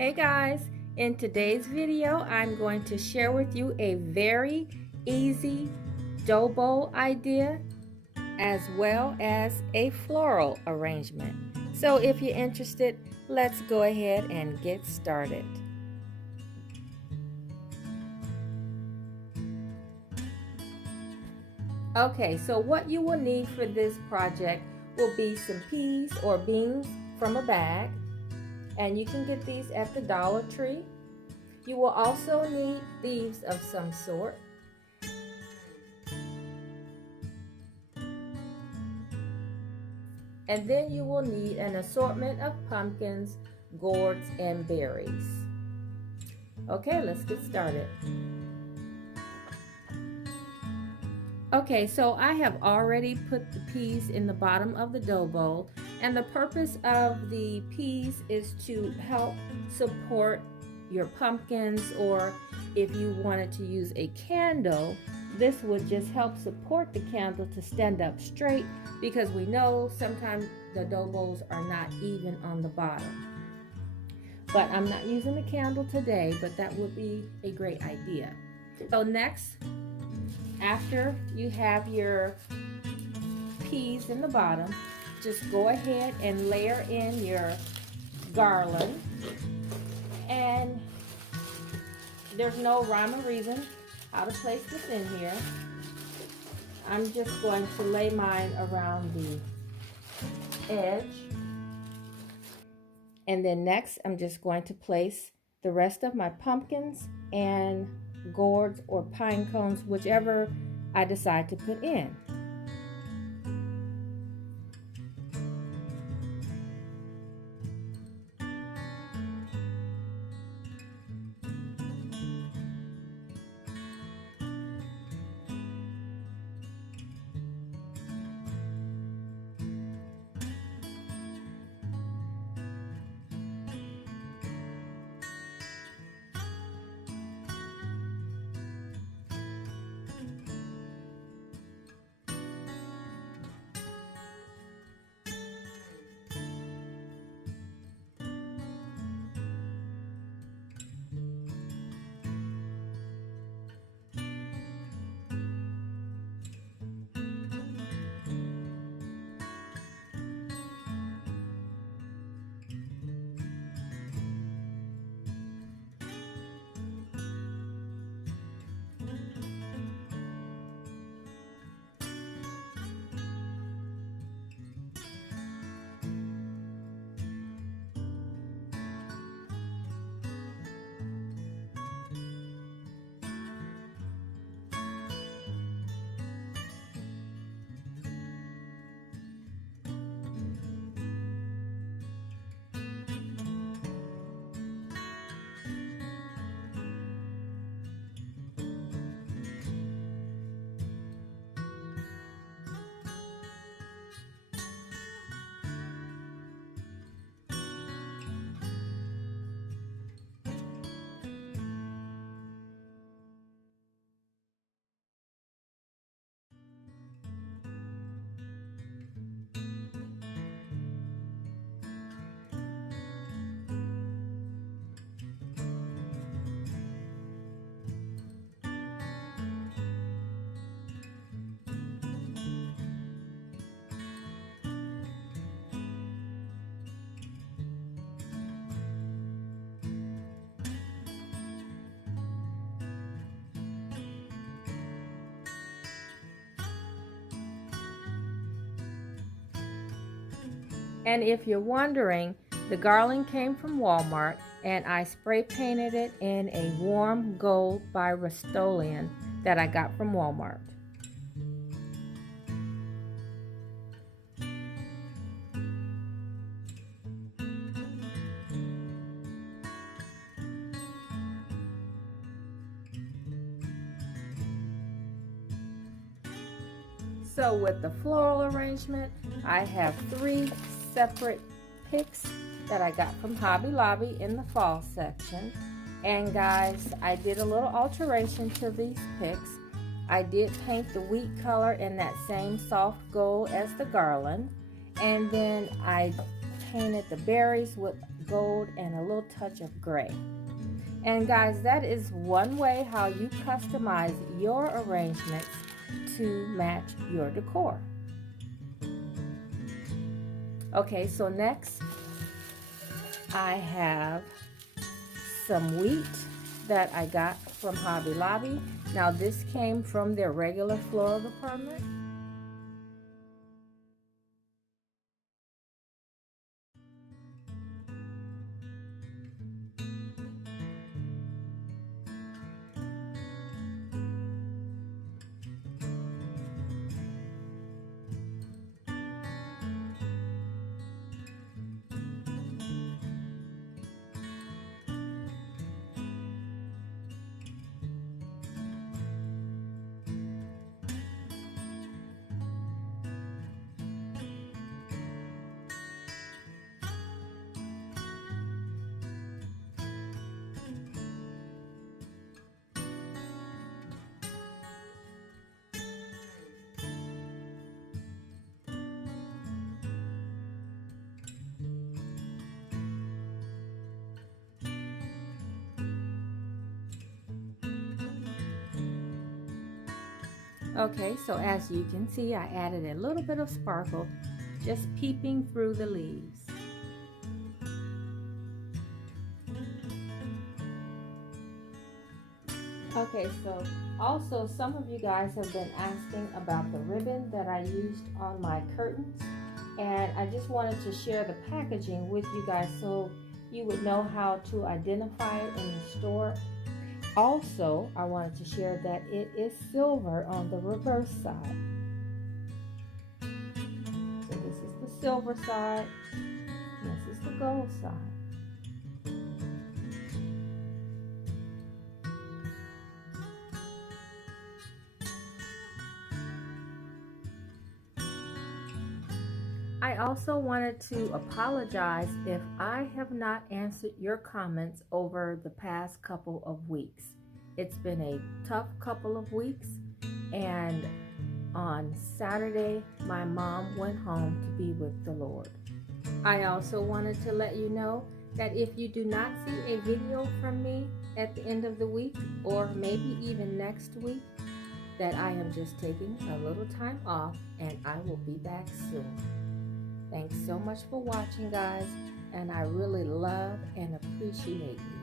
Hey guys, in today's video I'm going to share with you a very easy dough bowl idea as well as a floral arrangement. So if you're interested, let's go ahead and get started. Okay, so what you will need for this project will be some peas or beans from a bag, and you can get these at the Dollar Tree. You will also need leaves of some sort. And then you will need an assortment of pumpkins, gourds, and berries. Okay, let's get started. Okay, so I have already put the peas in the bottom of the dough bowl, and the purpose of the peas is to help support your pumpkins, or if you wanted to use a candle, this would just help support the candle to stand up straight, because we know sometimes the dough bowls are not even on the bottom. But I'm not using the candle today, but that would be a great idea. So next, after you have your peas in the bottom, just go ahead and layer in your garland. And there's no rhyme or reason how to place this in here. I'm just going to lay mine around the edge. And then next, I'm just going to place the rest of my pumpkins and gourds or pine cones, whichever I decide to put in. And if you're wondering, the garland came from Walmart, and I spray painted it in a warm gold by Rust-Oleum that I got from Walmart. So with the floral arrangement, I have 3 separate picks that I got from Hobby Lobby in the fall section. And guys, I did a little alteration to these picks. I did paint the wheat color in that same soft gold as the garland, and then I painted the berries with gold and a little touch of gray. And guys, that is one way how you customize your arrangements to match your decor. Okay, so next I have some wheat that I got from Hobby Lobby. Now this came from their regular floral department. Okay, so as you can see, I added a little bit of sparkle just peeping through the leaves. Okay, so also some of you guys have been asking about the ribbon that I used on my curtains, and I just wanted to share the packaging with you guys so you would know how to identify it in the store. Also, I wanted to share that it is silver on the reverse side. So this is the silver side, and this is the gold side. I also wanted to apologize if I have not answered your comments over the past couple of weeks. It's been a tough couple of weeks, and on Saturday, my mom went home to be with the Lord. I also wanted to let you know that if you do not see a video from me at the end of the week, or maybe even next week, that I am just taking a little time off and I will be back soon. Thanks so much for watching, guys, and I really love and appreciate you.